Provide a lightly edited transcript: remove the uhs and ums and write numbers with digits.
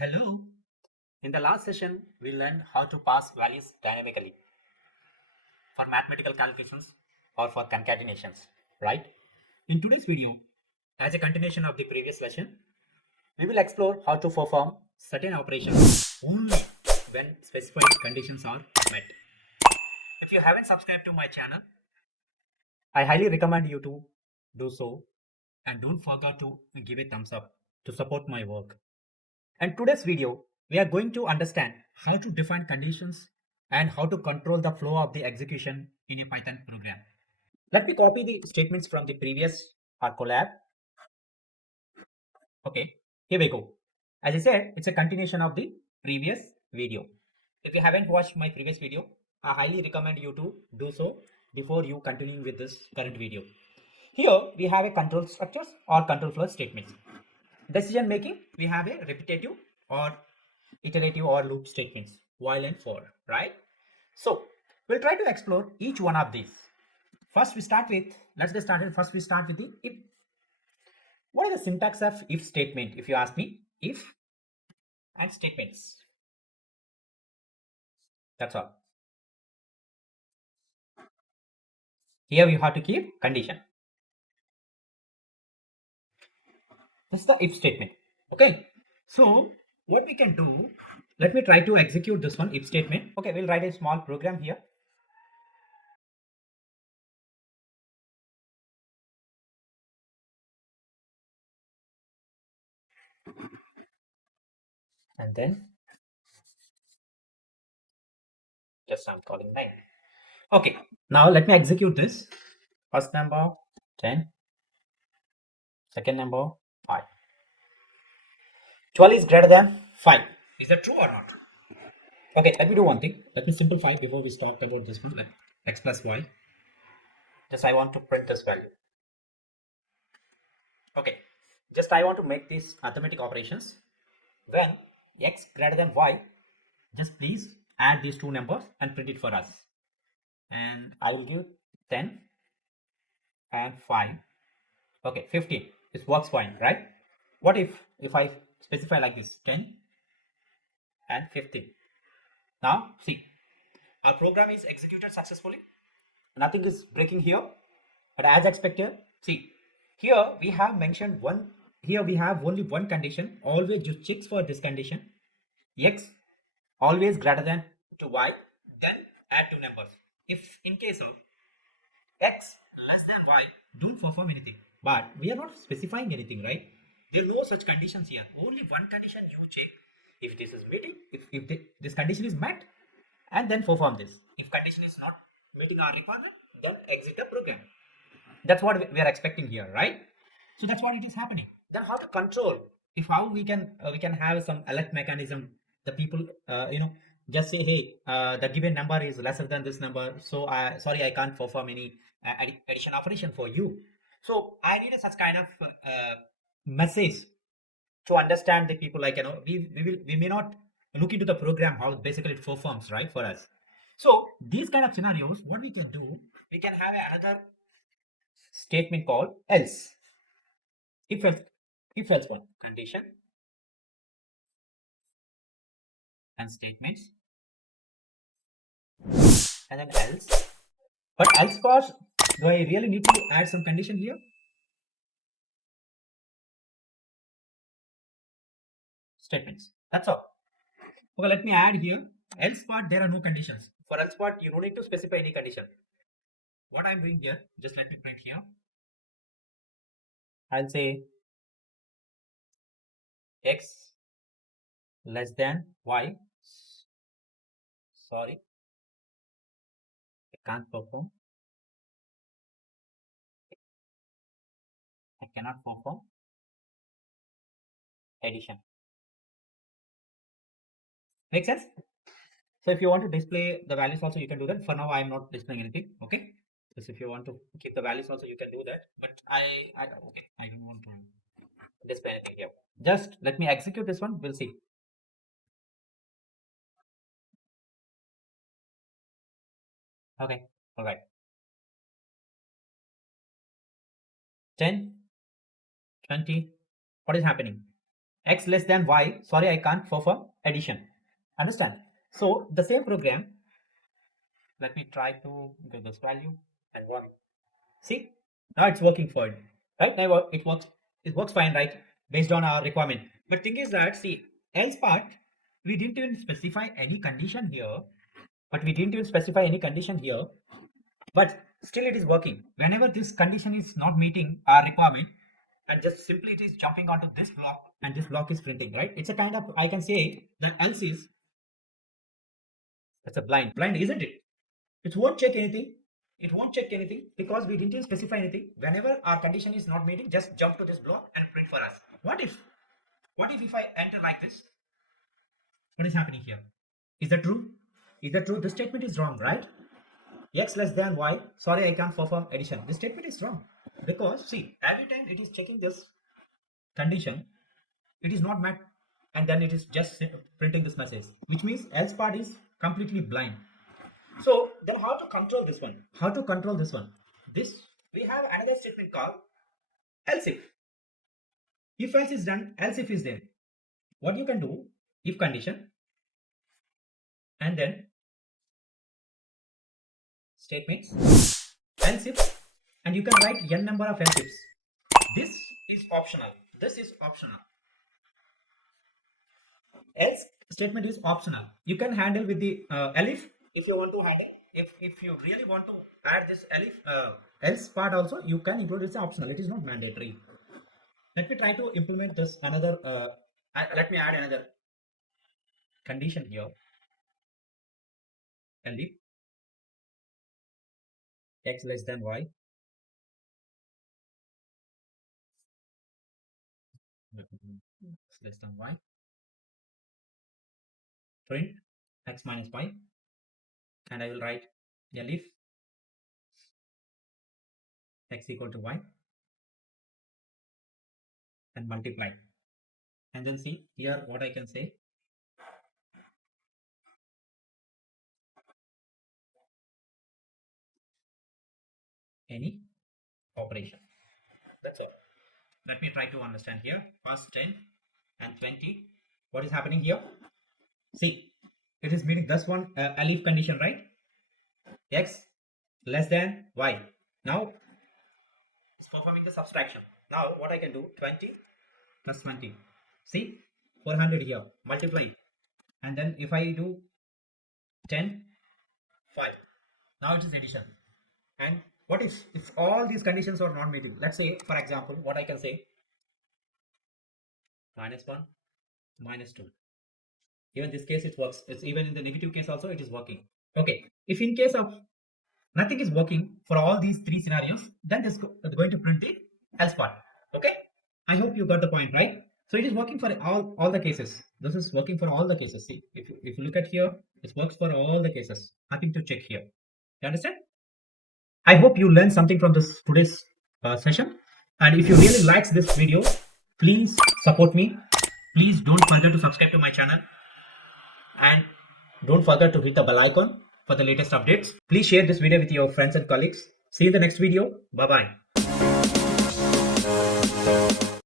Hello. In the last session, we learned how to pass values dynamically for mathematical calculations or for concatenations, right? In today's video, as a continuation of the previous lesson, we will explore how to perform certain operations only when specified conditions are met. If you haven't subscribed to my channel, I highly recommend you to do so and don't forget to give a thumbs up to support my work. In today's video, we are going to understand how to define conditions and how to control the flow of the execution in a Python program. Let me copy the statements from the previous collab. Okay, here we go. As I said, it's a continuation of the previous video. If you haven't watched my previous video, I highly recommend you to do so before you continuing with this current video. Here we have a control structures or control flow statements. Decision making, we have a repetitive or iterative or loop statements, while and for, right? So we'll try to explore each one of these. First we start with, let's get started. First we start with the if. What is the syntax of if statement? If you ask me, if and statements. That's all. Here we have to keep condition. This is the if statement. Okay. So what we can do, let me try to execute this one if statement. Okay, we'll write a small program here. And then just I'm calling 9. Okay, now let me execute this. First number 10, second number 5. 12 is greater than 5. Is that true or not? Okay, let me do one thing. Let me simplify before we talk about this one, like x plus y. Just I want to print this value. Okay, just I want to make these arithmetic operations. When x greater than y, just please add these two numbers and print it for us. And I will give 10 and 5. Okay, 15. This works fine, right? What if I specify like this, 10 and 15? Now see, our program is executed successfully. Nothing is breaking here, but as expected, see, here we have mentioned one, here we have only one condition. Always just checks for this condition, x always greater than to y, then add two numbers. If in case of x less than y, don't perform anything. But we are not specifying anything, right? There are no such conditions here. Only one condition you check. If this is meeting, if this condition is met, and then perform this. If condition is not meeting our requirement, then exit the program. That's what we are expecting here, right? So that's what it is happening. Then how to control? If how we can have some alert mechanism. The people just say, hey, the given number is lesser than this number, so sorry, I can't perform any addition operation for you. So I need a such kind of message to understand the people, like we may not look into the program how basically it performs, right, for us. So these kind of scenarios, what we can do, we can have another statement called else. If else one condition and statements, and then else. But else part, do I really need to add some condition here? Statements, that's all. Okay, let me add here else part. There are no conditions. For else part, you don't need to specify any condition. What I'm doing here, just let me print here. I'll say x less than y. Sorry, I can't perform. I cannot perform addition. Make sense? So if you want to display the values also, you can do that. For now, I am not displaying anything. Okay. Just if you want to keep the values also, you can do that. But I okay, I don't want to display anything here. Just let me execute this one. We'll see. Okay. All right. 10, 20. What is happening? x less than y, sorry, I can't perform addition. Understand? So the same program, let me try to get this value and 1. See, now it's working for it, right? Now it works fine, right? Based on our requirement. But thing is that, see, else part, we didn't even specify any condition here, but still it is working. Whenever this condition is not meeting our requirement, and just simply it is jumping onto this block and this block is printing, right? It's a kind of, I can say the else is, it's a blind, isn't it? It won't check anything. It won't check anything because we didn't specify anything. Whenever our condition is not meeting, just jump to this block and print for us. What if I enter like this? What is happening here? Is that true? Is that true? This statement is wrong, right? X less than y, sorry, I can't perform addition. This statement is wrong because, see, every time it is checking this condition, it is not met, and then it is just printing this message, which means else part is completely blind. So then how to control this one? This, we have another statement called else if. If else is done, else if is there. What you can do, if condition, and then statements, else if, and you can write n number of else ifs. This is optional. Else statement is optional. You can handle with the elif if you want to handle. If you really want to add this elif else part also, you can include. It's optional. It is not mandatory. Let me try to implement this another. Let me add another condition here. Elif x less than y. X less than y. Print x minus y, and I will write elif x equal to y and multiply, and then see here what I can say. Any operation. That's all. Let me try to understand here. First 10 and 20. What is happening here? See, it is meaning this one elif condition, right? X less than y. Now it's performing the subtraction. Now what I can do, 20 plus 20. See, 400 here, multiply. And then if I do 10, 5. Now it is addition. And what if all these conditions are not meeting? Let's say, for example, what I can say, minus 1, minus 2. Even this case it works. It's even in the negative case also it is working. Okay, if in case of nothing is working for all these 3 scenarios, then this is going to print the else part. Okay, I hope you got the point, right? So it is working for all the cases. This is working for all the cases. See, if you look at here, it works for all the cases. Nothing to check here. You understand? I hope you learned something from this today's session. And if you really likes this video, please support me. Please don't forget to subscribe to my channel. And don't forget to hit the bell icon for the latest updates. Please share this video with your friends and colleagues. See you in the next video. Bye-bye.